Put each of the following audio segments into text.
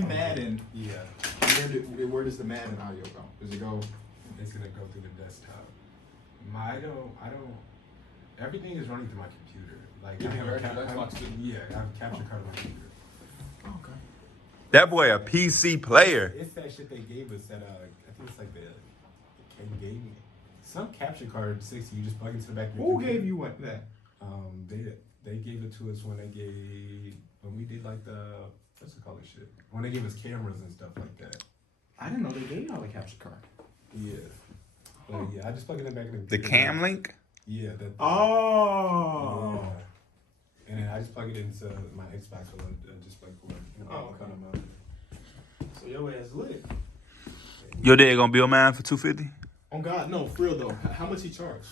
playing Madden. Yeah. Where does the Madden audio go? Does it go? It's gonna go through the desktop. I don't. Everything is running through my computer. Like I have a capture card on my computer. Okay. That boy a PC player. It's that shit they gave us at I think it's like the Ken gave me some capture card 60. You just plug into the back. Of your Who computer. gave you what that? They gave it to us when we did like the what's it called shit when they gave us cameras and stuff like that. I didn't know they gave y'all a capture card. Yeah. But yeah, I just plug it in the back of the The computer. cam link? Yeah. Oh. Yeah. And then I just plug it into my Xbox and just like Okay. So your ass lit. Your dad gonna bill mine for $250? Oh God, no, for real though. How much he charge?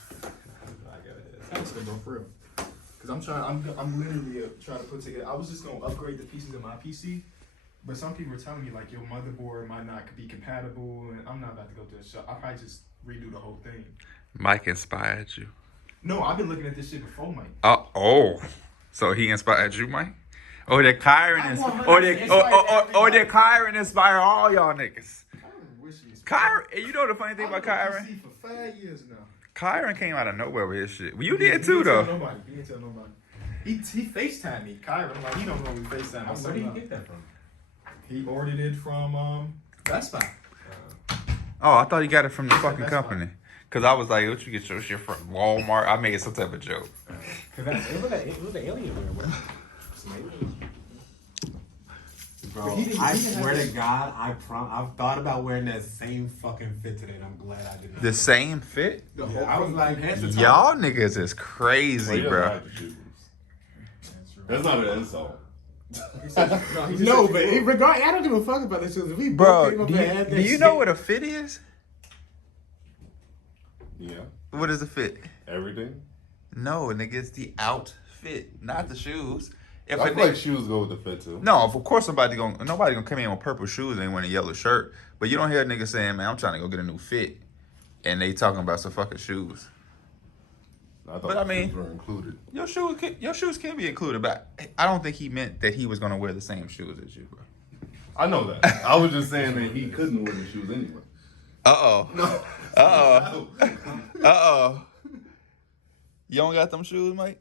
Thanks, bro, for real. Cause I'm literally trying to put together. I was just gonna upgrade the pieces of my PC, but some people were telling me like your motherboard might not be compatible, and I'm not about to go to the shop. I'll probably just redo the whole thing. Mike inspired you. No, I've been looking at this shit before, Mike. Oh. So he inspired you, Mike? Or did Kyron did Kyron inspire all y'all niggas? I wish he was. Kyron, you know the funny thing about Kyron? PC for 5 years now. Kyron came out of nowhere with his shit. Well, you did He too, didn't tell though. nobody. He didn't tell nobody. He FaceTimed me, Kyron. Like he don't know we FaceTime. Where did you get that from? He ordered it from Best Buy. Oh, I thought he got it from the That's fucking fine. company. Because I was like, what you get your shit from? Walmart? I made some type of joke. Cause it was an alien wear. Bro, I swear to God, I've thought about wearing that same fucking fit today, and I'm glad I did not. The same fit? Yeah, I was like, Y'all niggas is crazy, bro. That's not an insult. no, but I don't give a fuck about this shit. We Bro, both came up and had do that you shit. know what a fit is? Yeah. What is a fit? Everything. No, nigga, it's the outfit, not the shoes. If I a feel nigga, like shoes go with the fit too. no, of course nobody gonna come in with purple shoes and wearing a yellow shirt. But you don't hear a nigga saying, man, I'm trying to go get a new fit. And they talking about some fucking shoes. I thought But I mean- shoes were included. Your shoes can be included, but I don't think he meant that he was gonna wear the same shoes as you, bro. I know that. I was just saying that he couldn't wear the shoes anyway. Uh-oh. You don't got them shoes, Mike?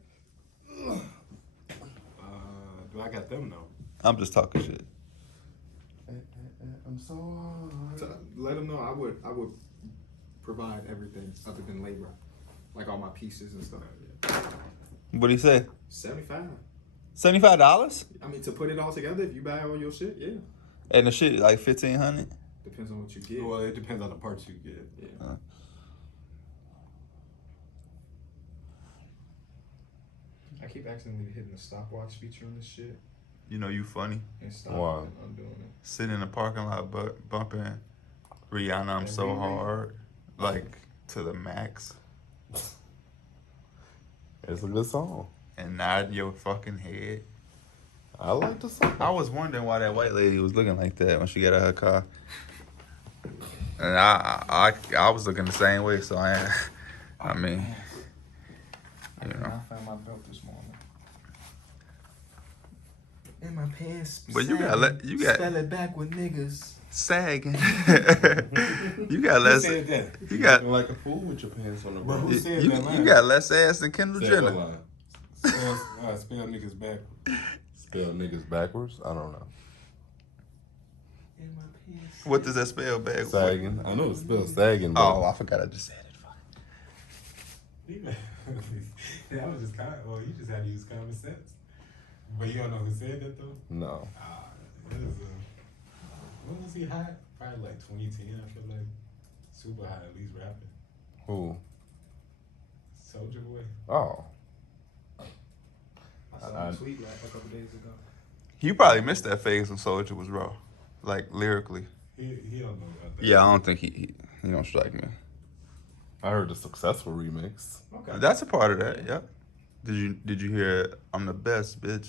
Do I got them though? I'm just talking shit. I'm so hard. Let him know I would provide everything other than labor, like all my pieces and stuff. What'd he say? 75. $75? I mean, to put it all together, if you buy all your shit, yeah. And the shit like $1,500? Depends on what you get. Well, it depends on the parts you get. Yeah. I keep accidentally hitting the stopwatch feature on this shit You know you funny. and stop Why? and undoing it. Sitting in the parking lot bumping Rihanna, I'm so Riri. hard. Like to the max. It's a good song. And nod your fucking head. I like the song. I was wondering why that white lady was looking like that when she got out of her car. And I was looking the same way, so I mean, you know. I found my belt this morning. In my pants. But you got spell it back with niggas. sagging. You got less. Who said that? You got You're like a fool with your pants on the Bro, ground. who said you, that line? you got less ass than Kendall Say Jenner. that line. Spell niggas back. Spell niggas backwards? I don't know. In my pants. What does that spell back? Sagging. I know it's spelled sagging, but Oh, I forgot I just said it. Fuck. That was just you just had to use common sense. But you don't know who said that though? no. It was, when was he hot? Probably like 2010, I feel like. Super hot, at least rapping. Who? Soulja Boy. Oh. I saw a tweet like a couple days ago. You probably missed that phase when Soulja was raw, like lyrically. He don't know about that. Yeah, I don't think he don't strike me. I heard the successful remix. Okay. That's a part of that. Yep. Did you hear I'm the best, bitch?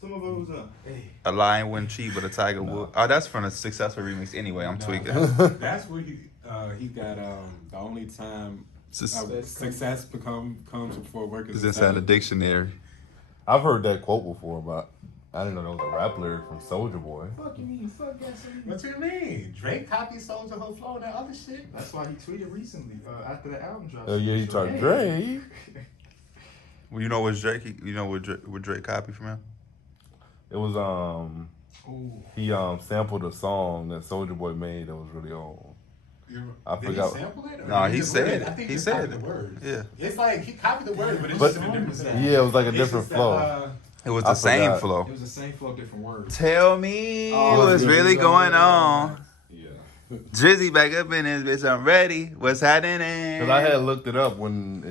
Some of it was hey. A lion wouldn't cheat, but a tiger would. Oh, that's from a successful remix anyway. I'm tweaking. That's where he got the only time Just, success comes before work is it's inside the dictionary. I've heard that quote before, but I didn't know that was a rap lyric from Soulja Boy. Fuck you mean? Fuck gasoline. What you mean? Drake copied Soulja whole flow and that other shit. That's why he tweeted recently after the album dropped. Oh yeah, he talked Drake. Well, you know what Drake? You know what Drake copied from him? It was he sampled a song that Soulja Boy made that was really old. I forgot. Did he sample it? No, he said I it. think He said copied it. the words. Yeah. It's like he copied the words, but it's But just in a different sound. yeah, it was like a It's different just flow. It was I the same forgot. flow. It was the same flow, different words. Tell me Oh, what's yeah, really yeah, going yeah. on. Yeah. Drizzy back up in this bitch. I'm ready. What's happening? Because I had looked it up when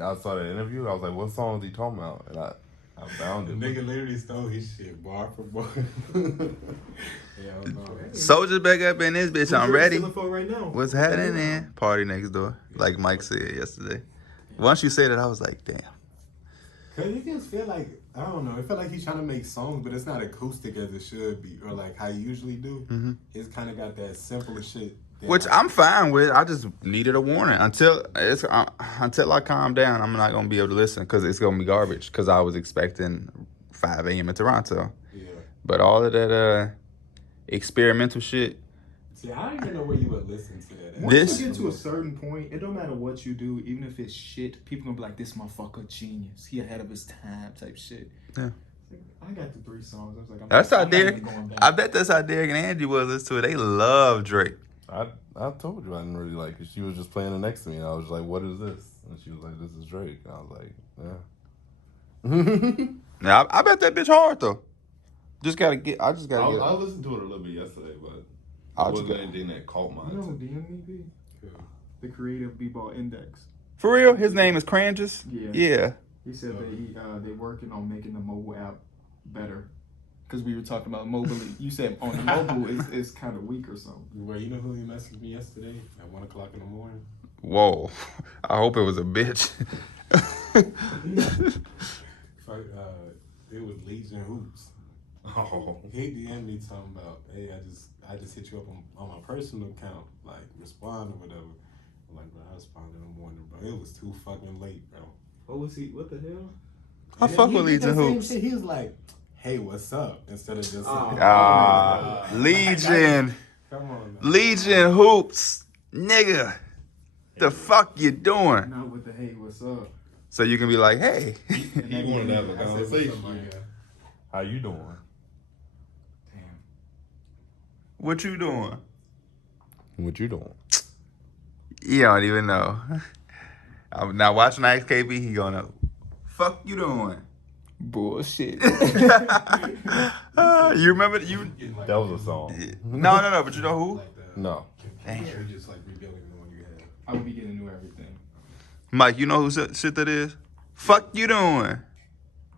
I saw that interview. I was like, what song is he talking about? And I found The it. nigga literally stole his shit bar for bar. Yeah, I don't know. Soldiers back up in this bitch. I'm ready. For right now. What's happening? Party next door, like Mike said yesterday. Once you said it, I was like, damn. Cause you just feel like, I don't know, it felt like he's trying to make songs, but it's not acoustic as it should be, or like how you usually do. Mm-hmm. It's kind of got that simple shit. Which I'm fine with. I just needed a warning until I calm down. I'm not gonna be able to listen because it's gonna be garbage. Because I was expecting 5 a.m. in Toronto, Yeah. but all of that experimental shit. See, I don't even know where you would listen to that. Once you get to a certain point, it don't matter what you do, even if it's shit, people gonna be like, this motherfucker genius. He ahead of his time type shit. Yeah. I got the 3 songs. I was like, That's how I'm not Derek. even going back. I bet that's how Derek and Angie was listening to it. They love Drake. I told you I didn't really like it. She was just playing it next to me, and I was like, what is this? And she was like, this is Drake. And I was like, yeah. Now I bet that bitch hard though. I just gotta I get. listened to it a little bit yesterday, but I'll it just wasn't anything that caught my You know who attention. DME be? The creative B-Ball Index. For real, his name is Cranges. Yeah. Yeah. He said they working on making the mobile app better. Because we were talking about mobile. You said on the mobile is kind of weak or something. Well, you know who he messaged me yesterday at 1 o'clock in the morning? Whoa. I hope it was a bitch. It was Legion Hoops. Oh. He DM'd me talking about, hey, I just hit you up on my personal account, like respond or whatever. I'm like, bro, I responded in the morning, bro. It was too fucking late, bro. What was he? What the hell? I And fuck then with he did Legion that same Hoops. shit. He was like, hey, what's up? Instead of just Legion. Come on, man. Legion Hoops. Nigga. The fuck you doing? Not with the hey, what's up? So you can be like, hey. He wanted to have a I said, what's up, conversation. my guy? How you doing? Damn. What you doing? What you doing? You don't even know. I'm now watching XKB, he gonna, fuck you doing? Bullshit. You remember you? That was a song. No, but you know who? Like the No. computer just like rebuilding the one you had. I would be getting new everything. Mike, you know who shit that is? Fuck you doing?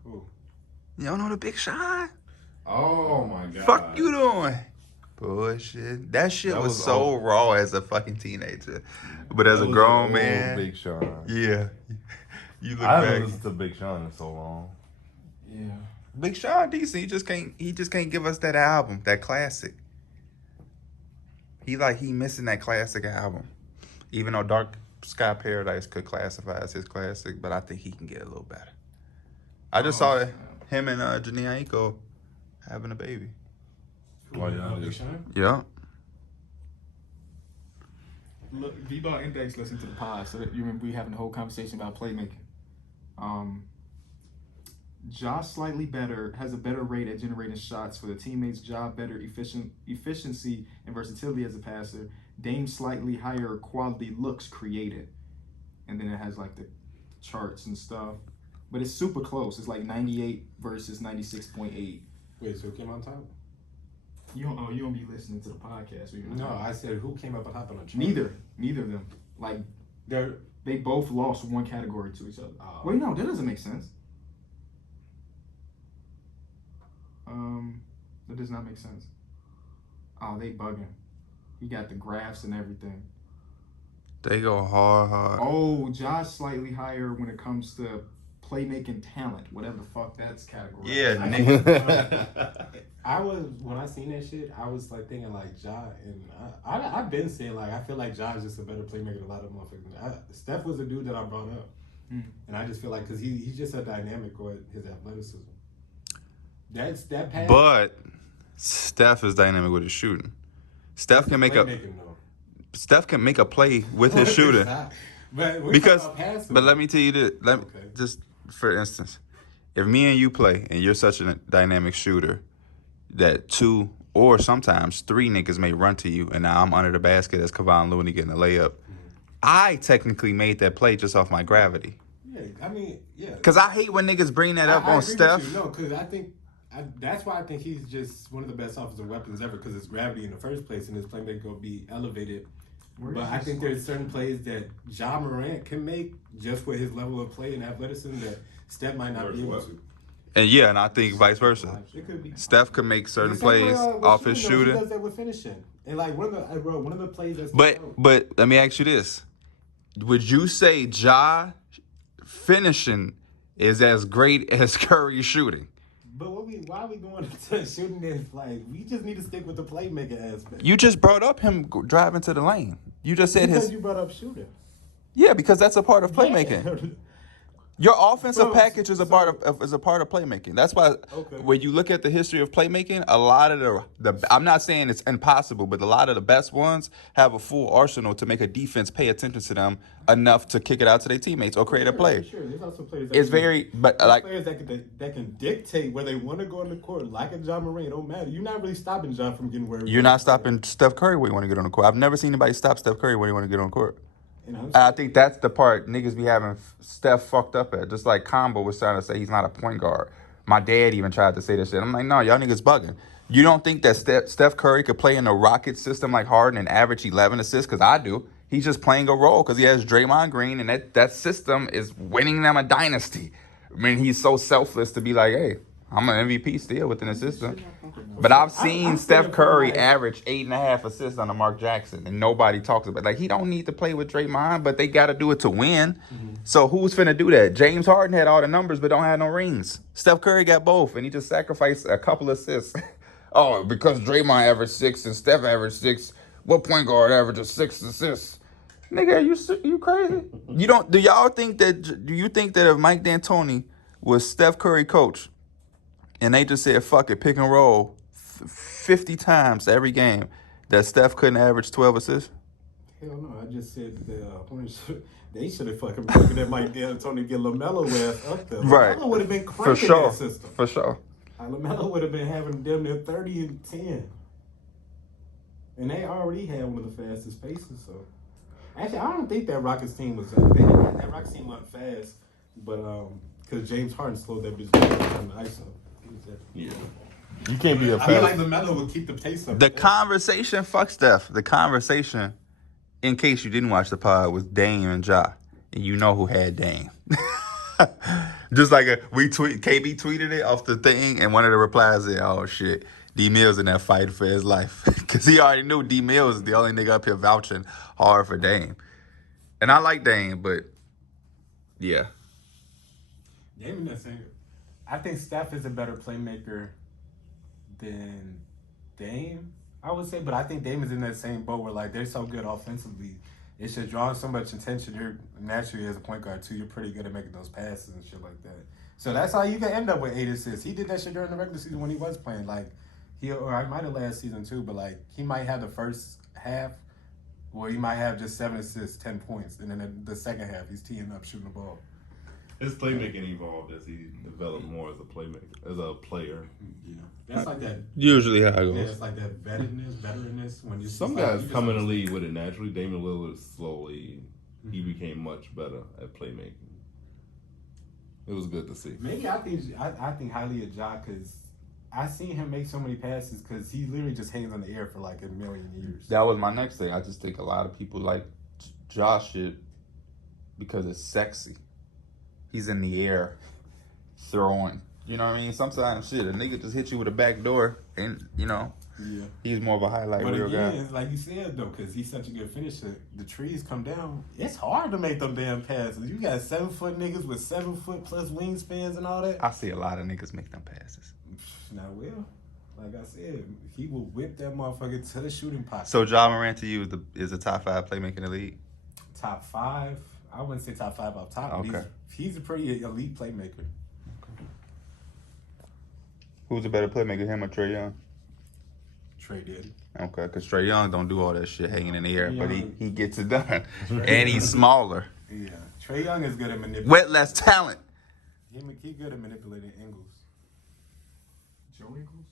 Who? You don't know the Big Sean? Oh my god. Fuck you doing? Bullshit. That shit That was was so old. raw as a fucking teenager. But as That a was grown old man. Big Sean. Yeah. You look I haven't back. listened to Big Sean in so long. Yeah. Big Sean decent. He just can't give us that album, that classic. He missing that classic album. Even though Dark Sky Paradise could classify as his classic, but I think he can get a little better. I just saw him and Janae Aiko having a baby. Oh, yeah, Big yeah. Sean? Yeah. Look, V-Ball Index listened to the pod, so that you remember we having the whole conversation about playmaking. Josh slightly better, has a better rate at generating shots for the teammates. Job better efficiency and versatility as a passer. Dame slightly higher quality looks created. And then it has like the charts and stuff. But it's super close. It's like 98 versus 96.8. Wait, so who came on top? You don't be listening to the podcast. No, I said who came up on top on the chart? Neither of them. Like They're they both lost one category to each other. Oh. Wait, no, that doesn't make sense. That does not make sense. Oh, they bugging. He got the graphs and everything. They go hard. Oh, Josh slightly higher when it comes to playmaking talent, whatever the fuck that's categorized. Yeah, nigga. when I seen that shit, I was like thinking like Ja, and I've been saying like I feel like Ja's just a better playmaker than a lot of motherfuckers. Steph was a dude that I brought up, and I just feel like because he's just a dynamic with his athleticism. that pass. But Steph is dynamic with his shooting. Steph can make a play with his shooting. But let me tell you this. Just for instance, if me and you play and you're such a dynamic shooter that 2 or sometimes 3 niggas may run to you and now I'm under the basket as Kevon Looney getting a layup, I technically made that play just off my gravity. Yeah, I mean, yeah. Because I hate when niggas bring that up on Steph. No, because that's why I think he's just one of the best offensive weapons ever, because his gravity in the first place and his playmaking will be elevated. But I think there's certain plays that Ja Morant can make just with his level of play and athleticism that Steph might not be able to. And I think vice versa. It could be. Steph could make certain plays off his shooting. He does that with finishing. And like one of the plays that's But let me ask you this. Would you say Ja finishing is as great as Curry shooting? But why are we going to shooting this? Like, we just need to stick with the playmaker aspect. You just brought up him driving to the lane. You just said because you brought up shooting. Yeah, because that's a part of playmaking. Yeah. Your offensive package is a part of playmaking. That's why when you look at the history of playmaking, a lot of the I'm not saying it's impossible, but a lot of the best ones have a full arsenal to make a defense pay attention to them enough to kick it out to their teammates or create a play. Sure, there's also players players that can dictate where they want to go on the court, like a Ja Morant. It don't matter. You're not really stopping Ja from getting where you're not stopping Steph Curry when you want to get on the court. I've never seen anybody stop Steph Curry when he want to get on the court. I think that's the part niggas be having Steph fucked up at. Just like Combo was trying to say he's not a point guard. My dad even tried to say that shit. I'm like, no, y'all niggas bugging. You don't think that Steph Curry could play in a Rockets system like Harden and average 11 assists? Because I do. He's just playing a role because he has Draymond Green, and that system is winning them a dynasty. I mean, he's so selfless to be like, hey, I'm an MVP still within the system. But I've seen Steph Curry average 8.5 assists on a Mark Jackson, and nobody talks about it. Like, he don't need to play with Draymond, but they got to do it to win. Mm-hmm. So who's finna do that? James Harden had all the numbers, but don't have no rings. Steph Curry got both, and he just sacrificed a couple assists. Oh, because Draymond averaged 6 and Steph averaged 6, what point guard averages 6 assists? Nigga, you crazy? Do you think that if Mike D'Antoni was Steph Curry coach, and they just said, fuck it, pick and roll 50 times every game, that Steph couldn't average 12 assists? Hell no, I just said that they should have fucking looking at Mike D'Antoni get LaMelo ass up there. Right. LaMelo would have been cranking that system. For sure. LaMelo would have been having them near 30 and 10. And they already had one of the fastest paces, so. Actually, I don't think that Rockets team was that Rockets team went fast, but because James Harden slowed that bitch down on the ISO. Yeah. You can't be a fast. I feel like LaMelo would keep the pace up. The conversation, fuck Steph. The conversation, in case you didn't watch the pod, was Dame and Ja. And you know who had Dame. Just like KB tweeted it off the thing, and one of the replies said, oh shit, D Mills in that fight for his life. Because he already knew D Mills is the only nigga up here vouching hard for Dame. And I like Dame, but yeah. Dame in that same. I think Steph is a better playmaker than Dame, I would say, but I think Dame is in that same boat where like they're so good offensively. It's just drawing so much attention. You're naturally as a point guard too, you're pretty good at making those passes and shit like that. So that's how you can end up with 8 assists. He did that shit during the regular season when he was playing. Like I might have last season too, but like he might have the first half where he might have just 7 assists, 10 points, and then the second half he's teeing up shooting the ball. His playmaking evolved as he developed more as a playmaker, as a player. Yeah, that's like that. Usually how it goes. Yeah, it's like that veteranness. When you some guys come in the league with it naturally. Damian Lillard slowly, he became much better at playmaking. It was good to see. Maybe I think highly of Ja because I seen him make so many passes because he literally just hangs on the air for like a million years. That was my next thing. I just think a lot of people like Ja shit because it's sexy. He's in the air throwing. You know what I mean? Sometimes shit, a nigga just hit you with a back door and, you know, he's more of a highlight reel guy. But like you said, though, because he's such a good finisher, the trees come down. It's hard to make them damn passes. You got 7-foot niggas with 7-foot plus wingspans and all that. I see a lot of niggas make them passes. Not well. Like I said, he will whip that motherfucker to the shooting pocket. So Ja Morant to you is a top 5 playmaker in the league? Top 5? I wouldn't say top 5 off top. Okay. He's a pretty elite playmaker. Who's a better playmaker, him or Trae Young? Trey did. Okay, because Trae Young don't do all that shit hanging in the air, but Young. he gets it done. And he's smaller. Yeah. Trey Young is good at manipulating. With less talent. He good at manipulating angles. Joe Ingles?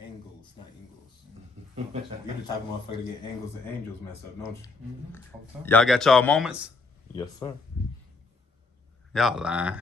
Angles, not Ingles. You the type of motherfucker to get angles and angels messed up, don't you? All the time. Y'all got y'all moments? Yes, sir. Y'all lying.